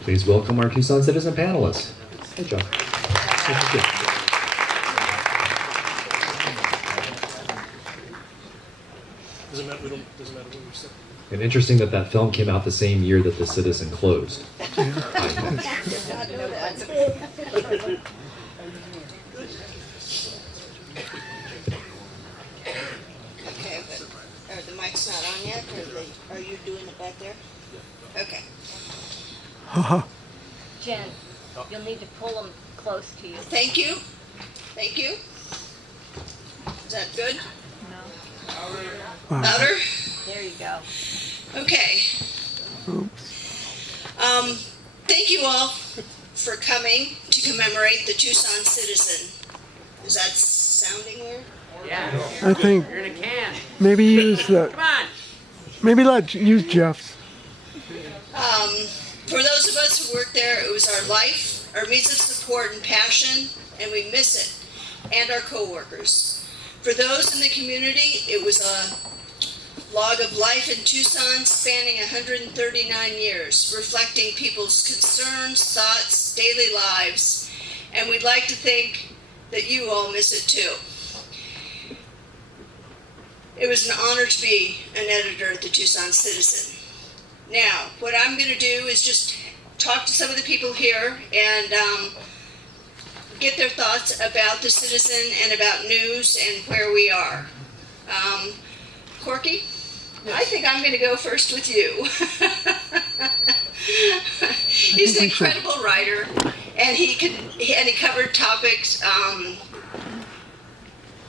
Please welcome our Tucson Citizen panelists. Hey, Joe. Doesn't matter what we said. And interesting that film came out the same year that the Citizen closed. Okay, but the mic's not on yet, or are you doing it back there? Okay. Jen, you'll need to pull them close to you. Thank you. Thank you. Is that good? No. Louder? There you go. Okay. Thank you all for coming to commemorate the Tucson Citizen. Is that sounding weird? Yeah. I think You're in a can. maybe use the. Come on. Maybe use Jeff's. For those of us who work there, it was our life, our means of support and passion, and we miss it, and our co-workers. For those in the community, it was a log of life in Tucson spanning 139 years, reflecting people's concerns, thoughts, daily lives, and we'd like to think that you all miss it too. It was an honor to be an editor at the Tucson Citizen. Now, what I'm going to do is just talk to some of the people here and get their thoughts about the Citizen and about news and where we are. Corky, I think I'm going to go first with you. He's an incredible writer, and he covered topics,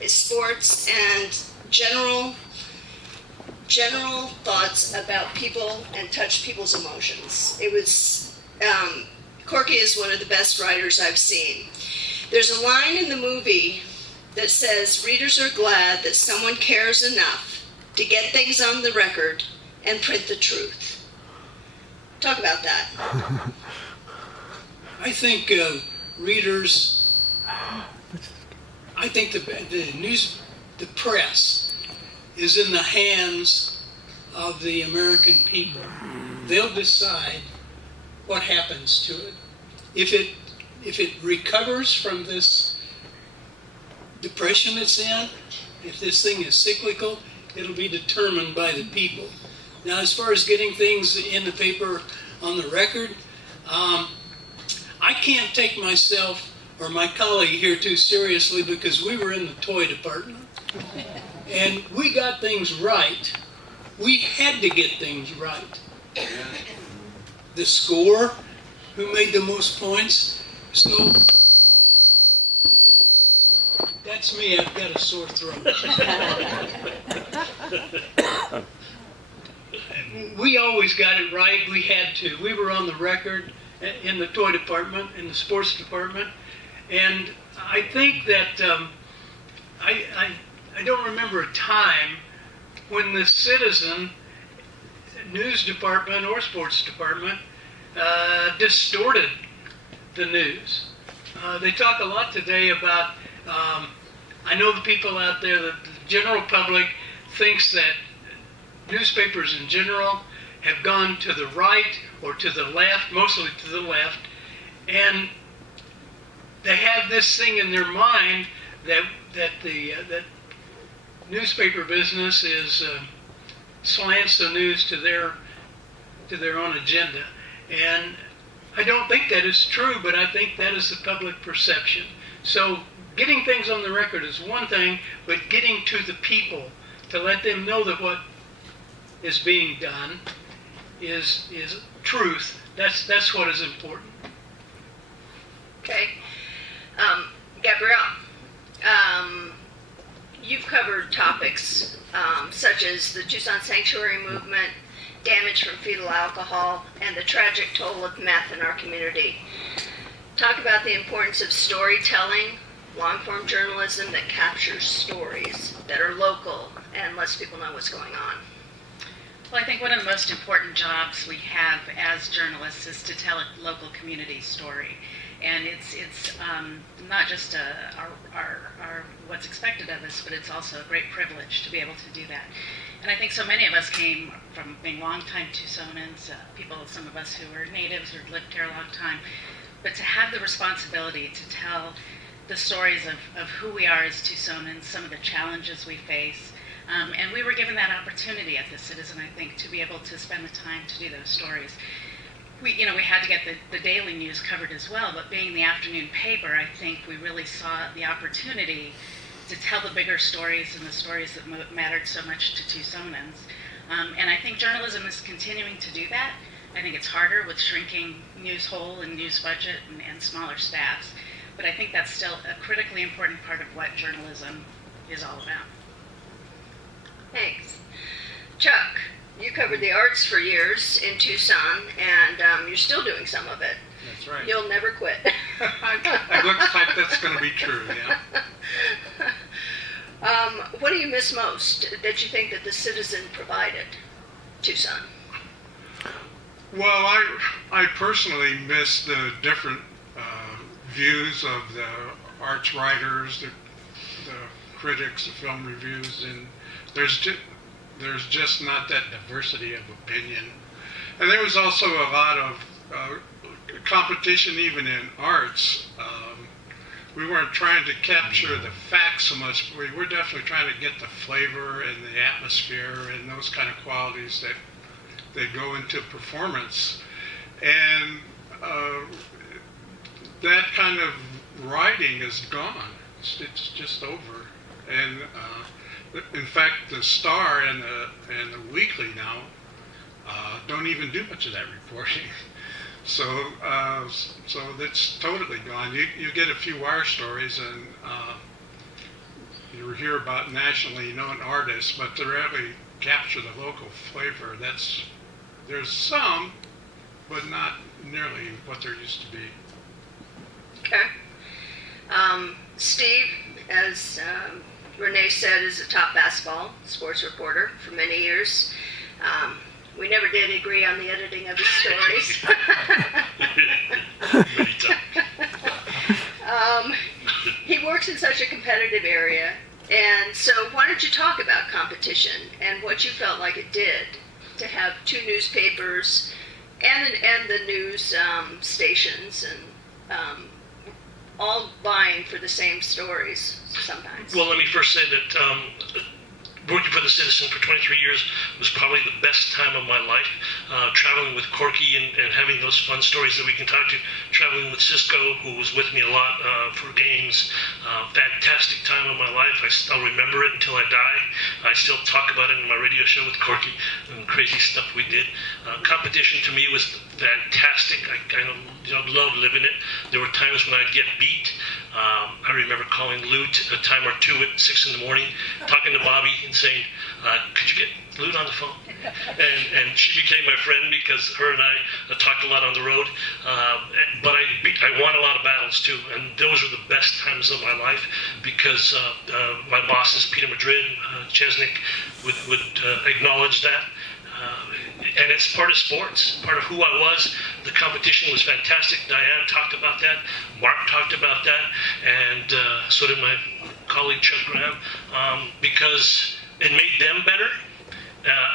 sports and general thoughts about people and touch people's emotions. It was, Corky is one of the best writers I've seen. There's a line in the movie that says, readers are glad that someone cares enough to get things on the record and print the truth. Talk about that. I think readers, I think the press is in the hands of the American people. They'll decide what happens to it. If it recovers from this depression it's in, if this thing is cyclical, it'll be determined by the people. Now, as far as getting things in the paper on the record, I can't take myself or my colleague here too seriously because we were in the toy department. And we got things right. We had to get things right. The score, who made the most points. So, that's me, I've got a sore throat. We always got it right, we had to. We were on the record in the toy department, in the sports department. And I think that, I don't remember a time when the Citizen news department or sports department distorted the news. They talk a lot today about, I know the people out there, the general public thinks that newspapers in general have gone to the right or to the left, mostly to the left, and they have this thing in their mind that that newspaper business is slants the news to their own agenda, and I don't think that is true, but I think that is the public perception. So getting things on the record is one thing, but getting to the people to let them know that what is being done is truth. That's what is important. Okay. Gabrielle, you've covered topics such as the Tucson Sanctuary Movement, damage from fetal alcohol, and the tragic toll of meth in our community. Talk about the importance of storytelling, long-form journalism that captures stories that are local and lets people know what's going on. Well, I think one of the most important jobs we have as journalists is to tell a local community story. And it's not just our what's expected of us, but it's also a great privilege to be able to do that. And I think so many of us came from being longtime Tucsonans, people, some of us who were natives or lived here a long time, but to have the responsibility to tell the stories of who we are as Tucsonans, some of the challenges we face. And we were given that opportunity at the Citizen, I think, to be able to spend the time to do those stories. We had to get the daily news covered as well, but being the afternoon paper, I think we really saw the opportunity to tell the bigger stories and the stories that mattered so much to Tucsonans. And I think journalism is continuing to do that. I think it's harder with shrinking news hole and news budget and smaller staffs. But I think that's still a critically important part of what journalism is all about. Thanks. Chuck, you covered the arts for years in Tucson, and you're still doing some of it. That's right. You'll never quit. It looks like that's going to be true, yeah. What do you miss most that you think that the Citizen provided Tucson? Well, I personally miss the different views of the arts writers, the critics, the film reviews, and there's just not that diversity of opinion. And there was also a lot of competition even in arts. We weren't trying to capture the facts so much, but we were definitely trying to get the flavor and the atmosphere and those kind of qualities that go into performance. And that kind of writing is gone. It's just over. And in fact, the Star and the Weekly now don't even do much of that reporting. So that's totally gone. You get a few wire stories, and you hear about nationally known artists, but to really capture the local flavor, there's some, but not nearly what there used to be. Okay. Steve, as Renee said, is a top basketball sports reporter for many years. We never did agree on the editing of his stories. Many times. He works in such a competitive area, and so why don't you talk about competition and what you felt like it did to have two newspapers and the news stations and all vying for the same stories sometimes. Well, let me first say that working for the Citizen for 23 years was probably the best time of my life. Traveling with Corky and having those fun stories that we can talk to. Traveling with Cisco, who was with me a lot for games. Fantastic time of my life. I'll remember it until I die. I still talk about it in my radio show with Corky and crazy stuff we did. Competition to me was fantastic. I kind of loved living it. There were times when I'd get beat. I remember calling Lute a time or two at 6 in the morning, talking to Bobby and saying, could you get Lute on the phone? And she became my friend because her and I talked a lot on the road. But I won a lot of battles too, and those were the best times of my life because my bosses, Peter Madrid, Chesnick, would acknowledge that. And it's part of sports, part of who I was. The competition was fantastic. Diane talked about that. Mark talked about that. And so did my colleague Chuck Graham. Because it made them better.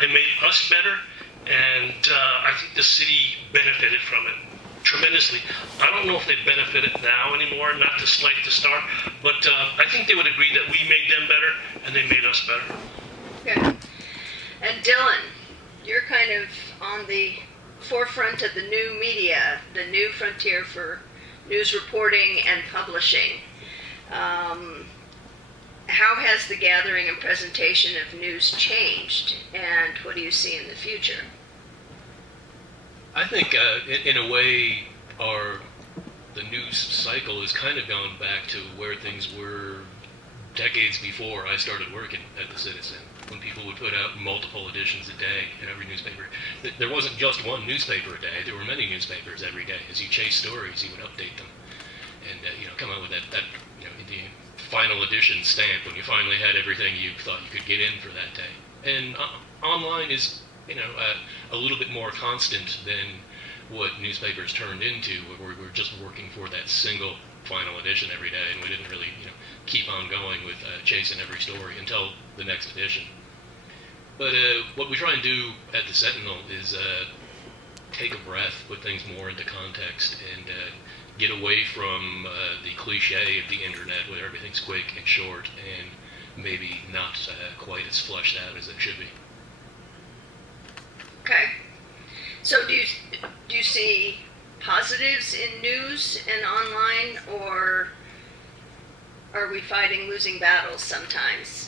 It made us better. And I think the city benefited from it tremendously. I don't know if they benefit it now anymore, not to slight the Star. But I think they would agree that we made them better and they made us better. Okay. And Dylan, you're kind of on the forefront of the new media, the new frontier for news reporting and publishing. How has the gathering and presentation of news changed, and what do you see in the future? I think, in a way, the news cycle has kind of gone back to where things were decades before I started working at the Citizen, when people would put out multiple editions a day in every newspaper. There wasn't just one newspaper a day. There were many newspapers every day. As you chased stories, you would update them and come out with that the final edition stamp when you finally had everything you thought you could get in for that day. And online is a little bit more constant than what newspapers turned into, where we were just working for that single final edition every day, and we didn't really keep on going with chasing every story until the next edition. But what we try and do at the Sentinel is take a breath, put things more into context, and get away from the cliche of the internet where everything's quick and short and maybe not quite as fleshed out as it should be. Okay. So do you see positives in news and online, or are we fighting losing battles sometimes?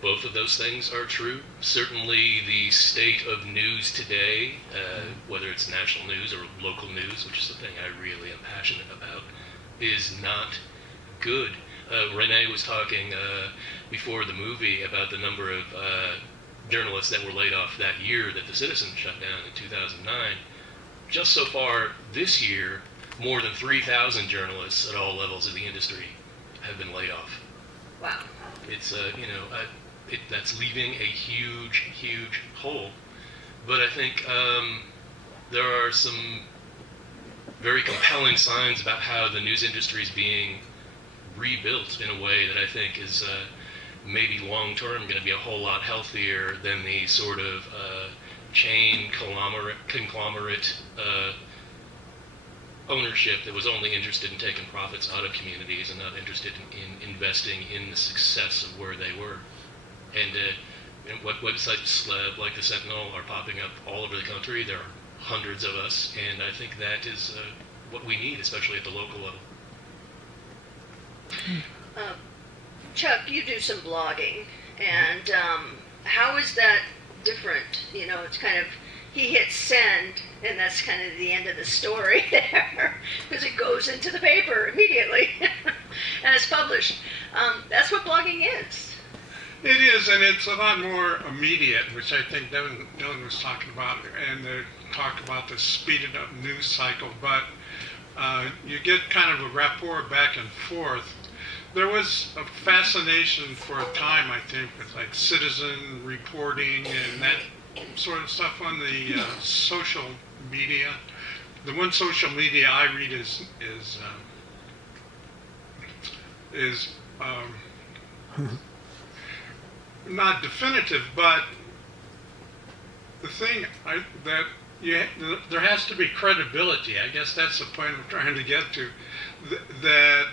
Both of those things are true. Certainly the state of news today, whether it's national news or local news, which is the thing I really am passionate about, is not good. Renee was talking before the movie about the number of journalists that were laid off that year that the Citizen shut down in 2009. Just so far this year, more than 3,000 journalists at all levels of the industry have been laid off. Wow. It's that's leaving a huge hole. But I think there are some very compelling signs about how the news industry is being rebuilt in a way that I think is maybe long term going to be a whole lot healthier than the sort of chain conglomerate ownership that was only interested in taking profits out of communities and not interested in investing in the success of where they were. And what websites like the Sentinel are popping up all over the country. There are hundreds of us, and I think that is what we need, especially at the local level. Chuck, you do some blogging, and how is that different? You know, it's kind of, he hits send, and that's kind of the end of the story there, because it goes into the paper immediately, and it's published. That's what blogging is. It is, and it's a lot more immediate, which I think Dylan was talking about, and they talked about the speeded up news cycle, but you get kind of a rapport back and forth. There was a fascination for a time, I think, with like citizen reporting and that sort of stuff on the social media. The one social media I read is not definitive, but the thing that there has to be credibility. I guess that's the point I'm trying to get to. That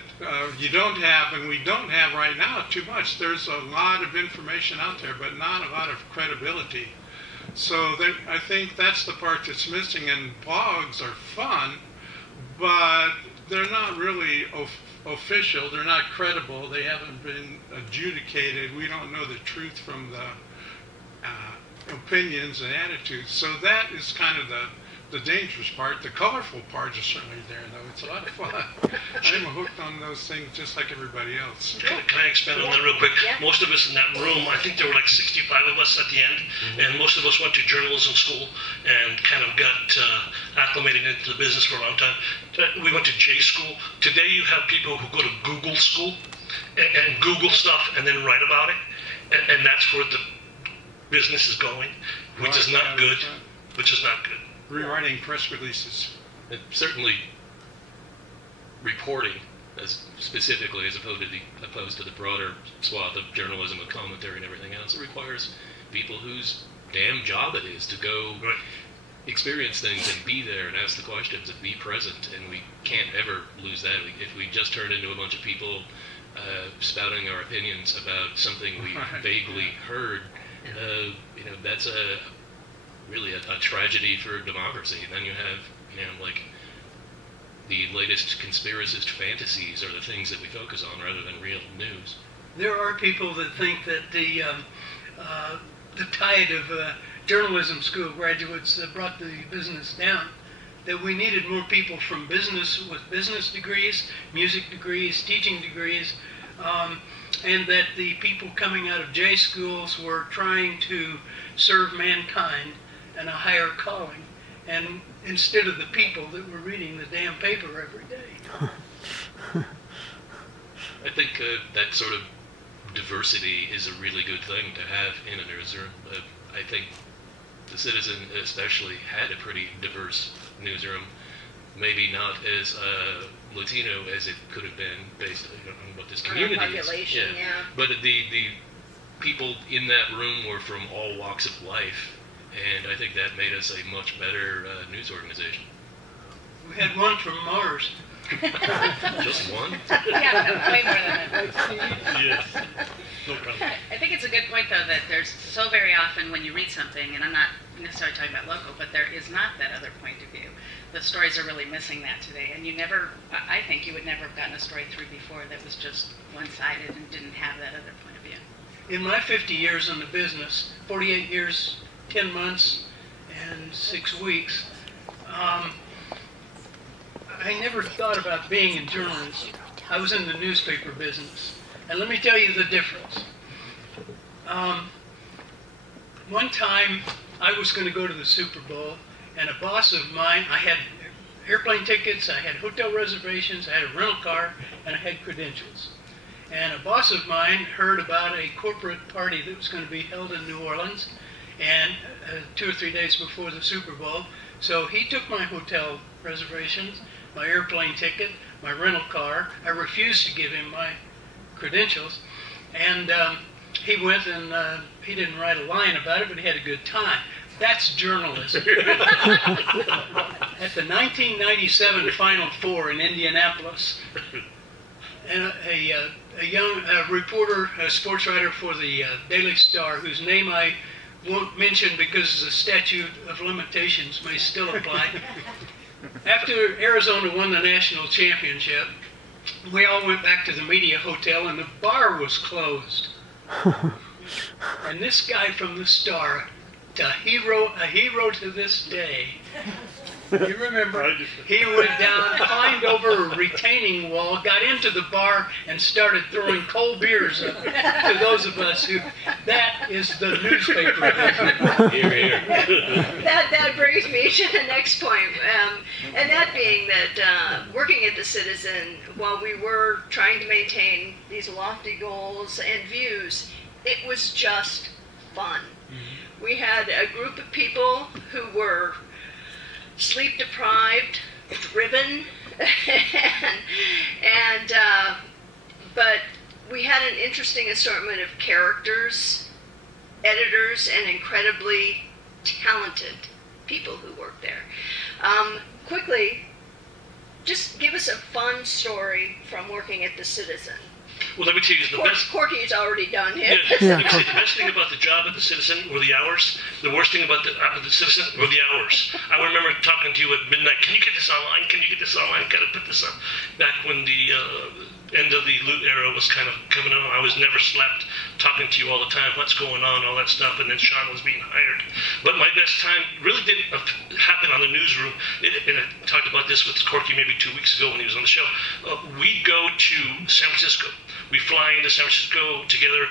you don't have, and we don't have right now too much. There's a lot of information out there, but not a lot of credibility. So I think that's the part that's missing. And blogs are fun, but they're not really official. They're not credible. They haven't been adjudicated. We don't know the truth from the opinions and attitudes. So that is kind of the dangerous part. The colorful parts are certainly there, though. It's a lot of fun. I'm hooked on those things just like everybody else. Can I expand on that real quick? Yeah. Most of us in that room, I think there were like 65 of us at the end, and most of us went to journalism school and kind of got acclimated into the business for a long time. We went to J school. Today you have people who go to Google school and Google stuff and then write about it, and that's where the business is going, which is not good. Which is not good. Rewriting press releases. And certainly reporting, as specifically as opposed to the broader swath of journalism and commentary and everything else, it requires people whose damn job it is to go experience things and be there and ask the questions and be present, and we can't ever lose that. If we just turn into a bunch of people spouting our opinions about something we vaguely heard, that's really a tragedy for democracy. And then you have, like the latest conspiracist fantasies are the things that we focus on rather than real news. There are people that think that the tide of journalism school graduates brought the business down, that we needed more people from business with business degrees, music degrees, teaching degrees, and that the people coming out of J schools were trying to serve mankind and a higher calling, and instead of the people that were reading the damn paper every day. I think that sort of diversity is a really good thing to have in a newsroom. I think the Citizen especially had a pretty diverse newsroom, maybe not as Latino as it could have been based on what this community is. Population, yeah. But the people in that room were from all walks of life, and I think that made us a much better news organization. We had one from Mars. Just one? Yeah, way more than that. Yes. No problem. I think it's a good point, though, that there's so very often when you read something, and I'm not necessarily talking about local, but there is not that other point of view. The stories are really missing that today, and I think you would never have gotten a story through before that was just one-sided and didn't have that other point of view. In my 50 years in the business, 48 years, 10 months, and 6 weeks, I never thought about being in journalism. I was in the newspaper business. And let me tell you the difference. One time, I was going to go to the Super Bowl, and a boss of mine, I had airplane tickets, I had hotel reservations, I had a rental car, and I had credentials. And a boss of mine heard about a corporate party that was going to be held in New Orleans, and 2 or 3 days before the Super Bowl. So he took my hotel reservations, my airplane ticket, my rental car. I refused to give him my credentials, and he went and he didn't write a line about it, but he had a good time. That's journalism. At the 1997 Final Four in Indianapolis, and a young reporter, a sports writer for the Daily Star, whose name I won't mention because the statute of limitations may still apply. After Arizona won the national championship, we all went back to the media hotel and the bar was closed. And this guy from the Star, a hero to this day, you remember, he went down, climbed over a retaining wall, got into the bar, and started throwing cold beers up to those of us who, that is the newspaper. Here, here. That brings me to the next point, and that being that working at the Citizen, while we were trying to maintain these lofty goals and views, it was just fun. We had a group of people who were sleep deprived, driven, but we had an interesting assortment of characters, editors, and incredibly talented people who worked there. Quickly, just give us a fun story from working at the Citizen. Well, let me tell you, the best. Corky's already done Yeah, it. let me say, the best thing about the job at the Citizen were the hours. The worst thing about the Citizen were the hours. I remember talking to you at midnight. Can you get this online? Can you get this online? Got to put this on. Back when the end of the loot era was kind of coming on, I was never slept talking to you all the time. What's going on? All that stuff. And then Sean was being hired. But my best time really didn't happen on the newsroom. And I talked about this with Corky maybe 2 weeks ago when he was on the show. We'd go to San Francisco. We fly into San Francisco together,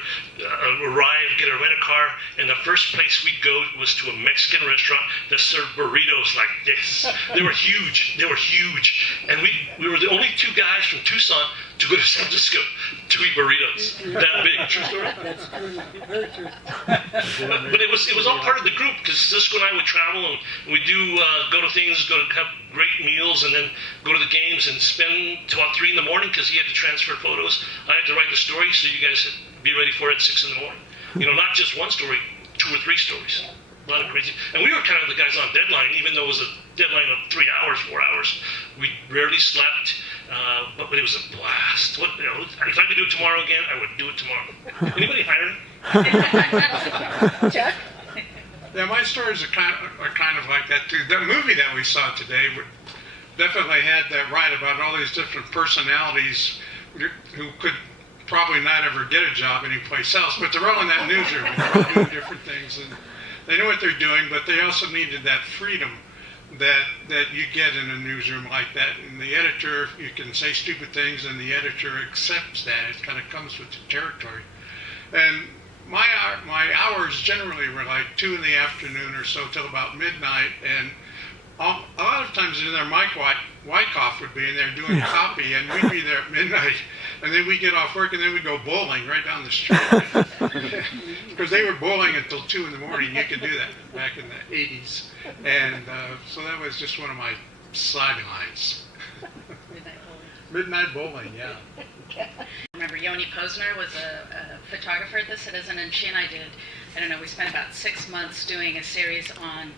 arrive, get a rent-a-car, and the first place we'd go was to a Mexican restaurant that served burritos like this. They were huge. They were huge. And we were the only 2 guys from Tucson to go to San Francisco to eat burritos. That big. True story. That's true. Very true. But it was all part of the group, because Cisco and I would travel and we'd do go to things, go to have great meals, and then go to the games and spend till about 3 in the morning because he had to transfer photos. I had to write the story, so you guys had be ready for it at 6 in the morning. You know, not just one story, 2 or 3 stories. A lot of crazy. And we were kind of the guys on deadline, even though it was a deadline of 3 hours, 4 hours. We rarely slept, but it was a blast. If I could do it tomorrow again, I would do it tomorrow. Anybody hiring? Chuck? Yeah, my stories are kind of like that too. The movie that we saw today definitely had that right about all these different personalities who could probably not ever get a job anyplace else, but they're all in that newsroom and they're all doing different things, and they know what they're doing, but they also needed that freedom that you get in a newsroom like that. And the editor, you can say stupid things, and the editor accepts that. It kind of comes with the territory. And my hours generally were like 2 in the afternoon or so till about midnight, and a lot of times in there Mike Wyckoff would be in there doing copy, and we'd be there at midnight, and then we'd get off work, and then we'd go bowling right down the street. Because they were bowling until 2 in the morning. You could do that back in the 80s. And so that was just one of my sidelines. Midnight bowling, yeah. I remember Yoni Posner was a photographer at the Citizen, and she and I did, I don't know, we spent about 6 months doing a series on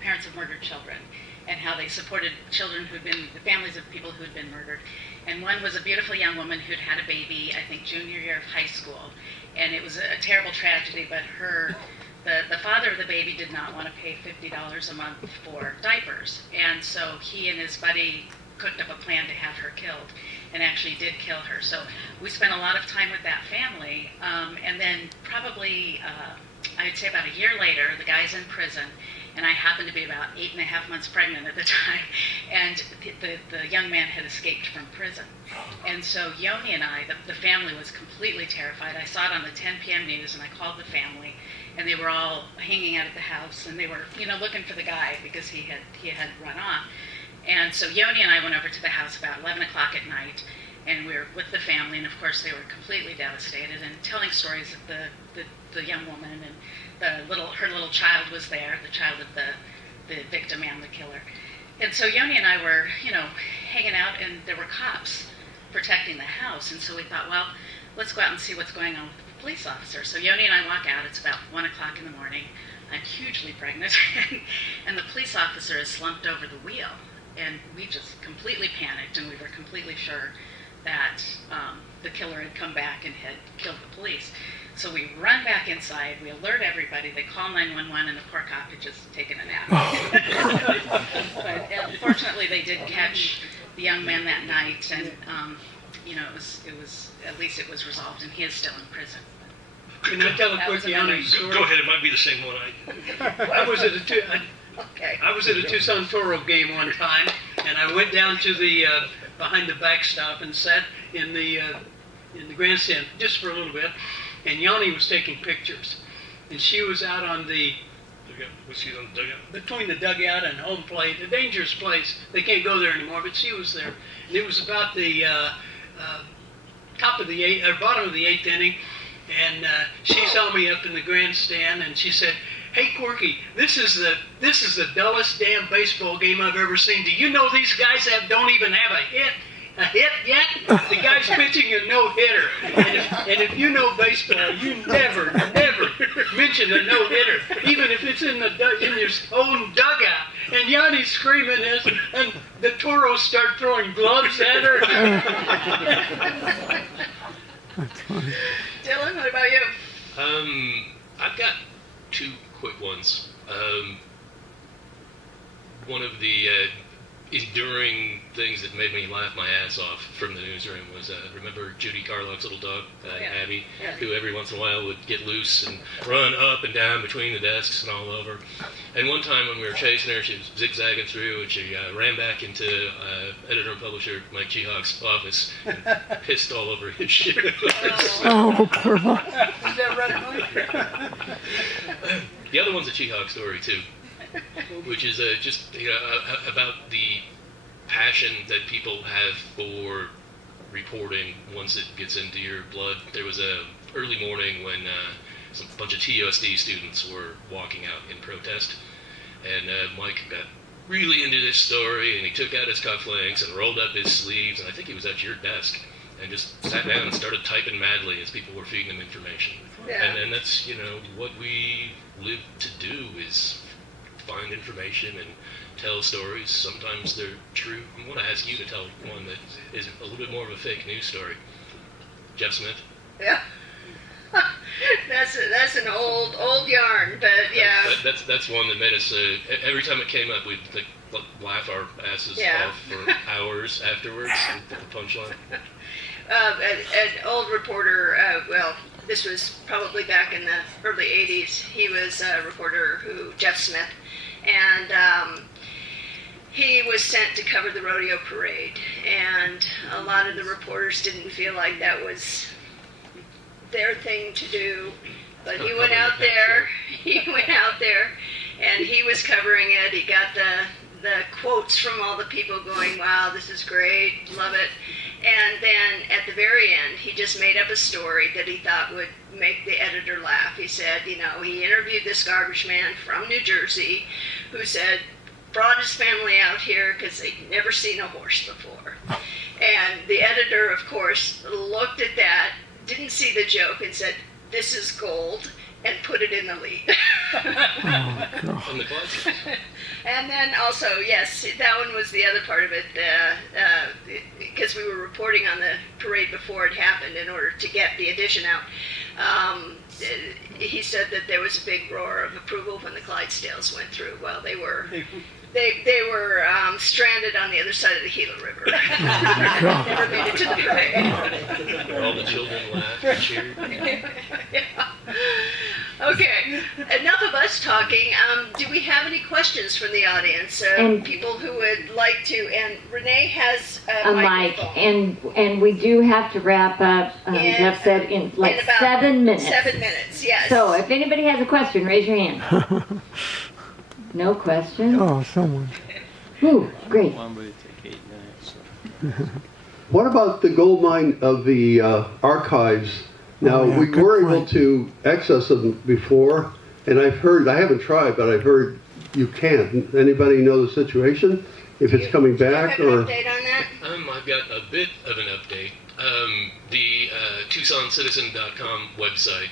parents of murdered children and how they supported children who'd been, the families of people who'd been murdered. And one was a beautiful young woman who'd had a baby, I think junior year of high school. And it was a terrible tragedy, but the father of the baby did not want to pay $50 a month for diapers. And so he and his buddy cooked up a plan to have her killed, and actually did kill her. So we spent a lot of time with that family. And then probably, I'd say about a year later, the guy's in prison, and I happened to be about 8.5 months pregnant at the time, and the young man had escaped from prison. And so Yoni and I, the family was completely terrified. I saw it on the 10 p.m. news, and I called the family, and they were all hanging out at the house, and they were, looking for the guy because he had run off. And so Yoni and I went over to the house about 11 o'clock at night, and we were with the family, and of course they were completely devastated and telling stories of the young woman, and her little child was there, the child of the victim and the killer. And so Yoni and I were, hanging out, and there were cops protecting the house, and so we thought, well, let's go out and see what's going on with the police officer. So Yoni and I walk out, it's about 1 o'clock in the morning, I'm hugely pregnant, and the police officer is slumped over the wheel. And we just completely panicked, and we were completely sure that the killer had come back and had killed the police. So we run back inside, we alert everybody, they call 911, and the poor cop had just taken a nap. But unfortunately, they did catch the young man that night, and it was at least it was resolved, and he is still in prison. Can I tell a quick Yoni story? Go ahead, it might be the same one. I was at a Tucson Toro game one time, and I went down to the behind the backstop and sat in the grandstand just for a little bit. And Yoni was taking pictures, and she was out on the Was she on the dugout? between the dugout and home plate, a dangerous place. They can't go there anymore, but she was there, and it was about the top of the eighth or bottom of the eighth inning, and she saw me up in the grandstand, and she said, "Hey, Corky, this is the dullest damn baseball game I've ever seen. Do you know these guys don't even have a hit yet? The guy's pitching a no-hitter. And if you know baseball, you never mention a no-hitter, even if it's in your own dugout." And Yanni's screaming this, and the Toros start throwing gloves at her. Dylan, what about you? I've got two quick ones. One of the enduring things that made me laugh my ass off from the newsroom was, remember Judy Carlock's little dog, Abby, who every once in a while would get loose and run up and down between the desks and all over. And one time when we were chasing her, she was zigzagging through, and she ran back into editor and publisher Mike Chehawk's office and pissed all over his shoes. Oh, poor boy. Is that right? The other one's a Chehawk story too, which is just about the passion that people have for reporting once it gets into your blood. There was a early morning when a bunch of TUSD students were walking out in protest, and Mike got really into this story, and he took out his cufflinks and rolled up his sleeves, and I think he was at your desk, and just sat down and started typing madly as people were feeding him information. Yeah. And that's, what we live to do is find information and tell stories. Sometimes they're true. I want to ask you to tell one that is a little bit more of a fake news story. Jeff Smith? Yeah. That's an old yarn, but yeah. That's one that made us, every time it came up, we'd laugh our asses off for hours afterwards with the punchline. An old reporter, this was probably back in the early 80s. He was a reporter Jeff Smith, and he was sent to cover the rodeo parade, and a lot of the reporters didn't feel like that was their thing to do, but he went out there, and he was covering it. He got the quotes from all the people going, "Wow, this is great, love it." And then at the very end, he just made up a story that he thought would make the editor laugh. He said, he interviewed this garbage man from New Jersey who said brought his family out here because they'd never seen a horse before. And the editor, of course, looked at that, didn't see the joke, and said, "This is gold," and put it in the lead. On the Clydesdales. And then also, yes, that one was the other part of it, because we were reporting on the parade before it happened in order to get the edition out. He said that there was a big roar of approval when the Clydesdales went through. Well, they were stranded on the other side of the Gila River. Never made it to the parade. Where all the children laughed and cheered. Yeah. Okay, enough of us talking. Do we have any questions from the audience? People who would like to, and Renee has a mic, and we do have to wrap up. Jeff said in like about 7 minutes. 7 minutes, yes. So if anybody has a question, raise your hand. No question? Oh, someone. Ooh, great. What about the Goldmine of the archives? Now, we were able to access them before, and I've heard, I haven't tried, but I've heard you can't. Anybody know the situation? If it's coming back, do you have or? an update on that? I've got a bit of an update. The TucsonCitizen.com website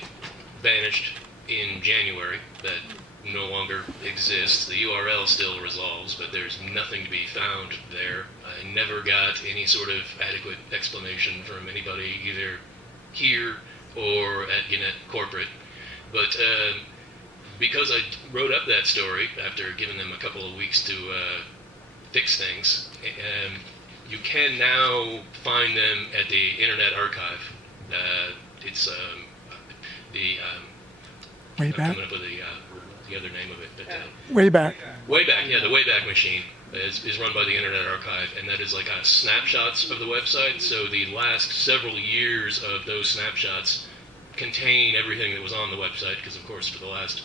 vanished in January. That no longer exists. The URL still resolves, but there's nothing to be found there. I never got any sort of adequate explanation from anybody, either here or at Gannett Corporate. But because I wrote up that story after giving them a couple of weeks to fix things, you can now find them at the Internet Archive. It's the I'm coming up with the other name of it. But, Wayback. Wayback, yeah, the Wayback machine is run by the Internet Archive, and that is like snapshots of the website. So the last several years of those snapshots contain everything that was on the website, because of course for the last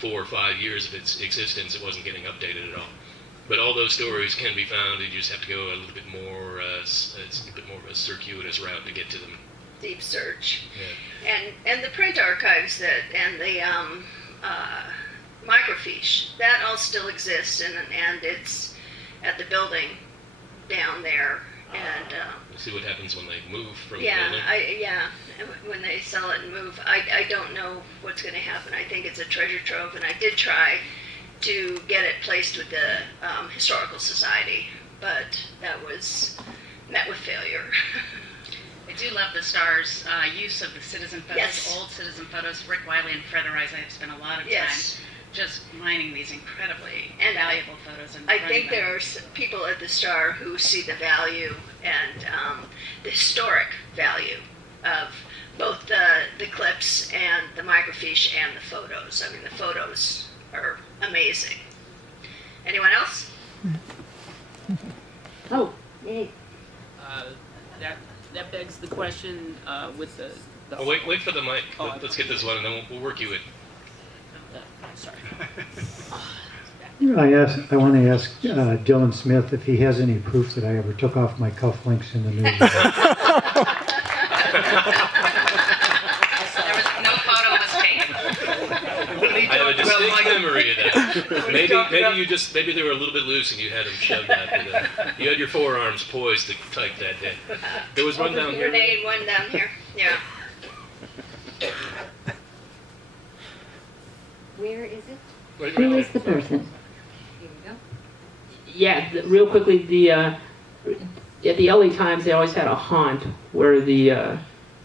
4 or 5 years of its existence, it wasn't getting updated at all. But all those stories can be found. You just have to go a little bit more. It's a bit more of a circuitous route to get to them. Deep search. Yeah. And the print archives and the microfiche, that all still exists, and it's at the building down there. And we'll see what happens when they move from the building. When they sell it and move. I don't know what's going to happen. I think it's a treasure trove, and I did try to get it placed with the Historical Society, but that was met with failure. I do love the Star's use of the citizen photos, Yes. old citizen photos. Rick Wiley and Fred Arise, I have spent a lot of time Yes. just mining these incredibly And valuable photos. And I running think them. there are people at the Star who see the value and the historic value of both the clips and the microfiche and the photos. I mean, the photos are amazing. Anyone else? Oh, yay. That begs the question with the Oh, wait for the mic. Oh, Let's get this one, and then we'll work you in. sorry. I want to ask Dylan Smith if he has any proof that I ever took off my cufflinks in the news. There was no photo was taken. I have a distinct memory of that. Maybe they were a little bit loose and you had them shoved out. But, you had your forearms poised to type that day. There was one down here. Renee, one down here. Yeah. Where is it? Right Who there. is the person? Here we go. Yeah, real quickly, at the LA Times, they always had a haunt where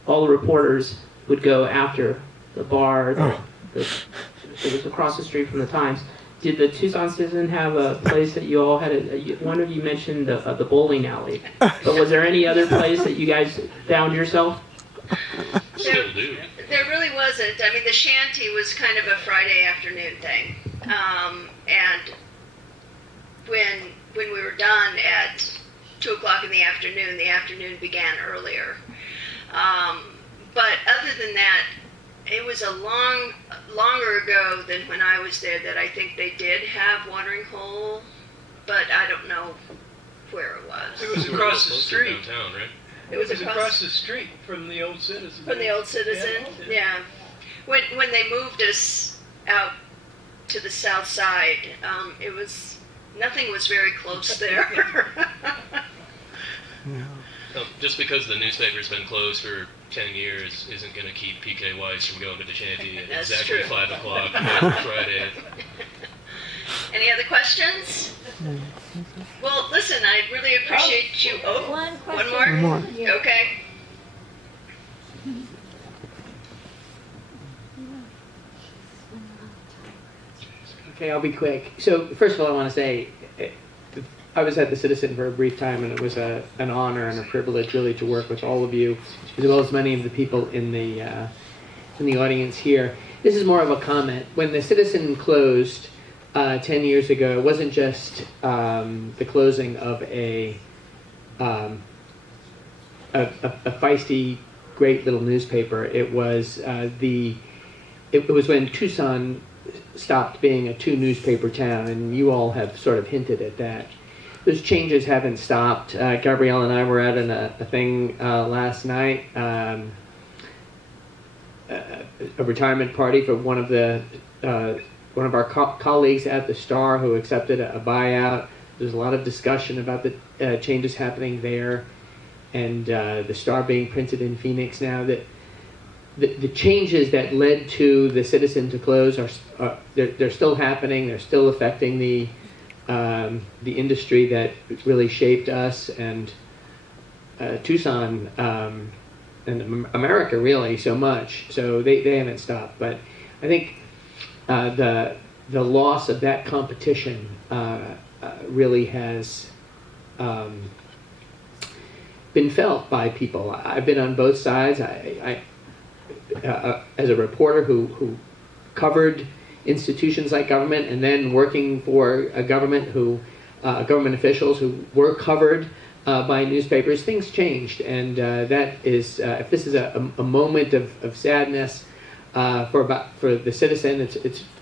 all the reporters would go after the bar. It was across the street from the Times. Did the Tucson Citizen have a place that you all had? One of you mentioned the bowling alley, but was there any other place that you guys found yourself? Still do. There really wasn't. I mean, the shanty was kind of a Friday afternoon thing. And when we were done at 2 o'clock in the afternoon began earlier. But other than that, it was longer ago than when I was there that I think they did have watering hole, but I don't know where it was. It was You were across a the little closer street. downtown, right? It was across the street from the old Citizen. From the old Citizen, yeah. When they moved us out to the south side. Nothing was very close there. Just because the newspaper's been closed for 10 years isn't going to keep PK Weiss from going to the shanty at That's exactly true. 5 o'clock on Friday. Any other questions? Well, listen, I really appreciate you. Oh, One question. one more? One more. Yeah. Okay. Okay, I'll be quick. So first of all, I want to say I was at the Citizen for a brief time, and it was an honor and a privilege really to work with all of you, as well as many of the people in the audience here. This is more of a comment. When the Citizen closed 10 years ago, it wasn't just the closing of a feisty, great little newspaper. It was it was when Tucson stopped being a two-newspaper town, and you all have sort of hinted at that. Those changes haven't stopped. Gabrielle and I were at a thing last night, a retirement party for one of our colleagues at the Star who accepted a buyout. There's a lot of discussion about the changes happening there, and the Star being printed in Phoenix now. That the changes that led to the Citizen to close they're still happening. They're still affecting the industry that really shaped us and Tucson and America really so much. So they haven't stopped. But I think the loss of that competition really has been felt by people. I've been on both sides. I as a reporter who covered institutions like government, and then working for a government government officials who were covered by newspapers, things changed, and that is if this is a moment of sadness for the Citizen,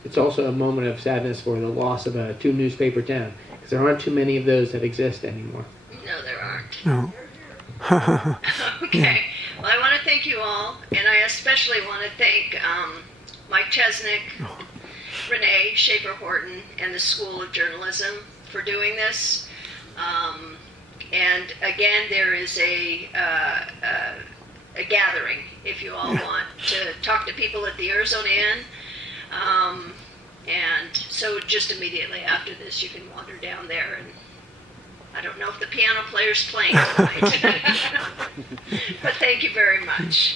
it's also a moment of sadness for the loss of a two-newspaper town, because there aren't too many of those that exist anymore. No, there aren't. No. Okay. Well, I want to thank you all, and I especially want to thank Mike Chesnick, Renee Schaefer-Horton, and the School of Journalism for doing this. And again, there is a gathering if you all want to talk to people at the Arizona Inn. And so just immediately after this, you can wander down there, and I don't know if the piano player's playing tonight. But thank you very much.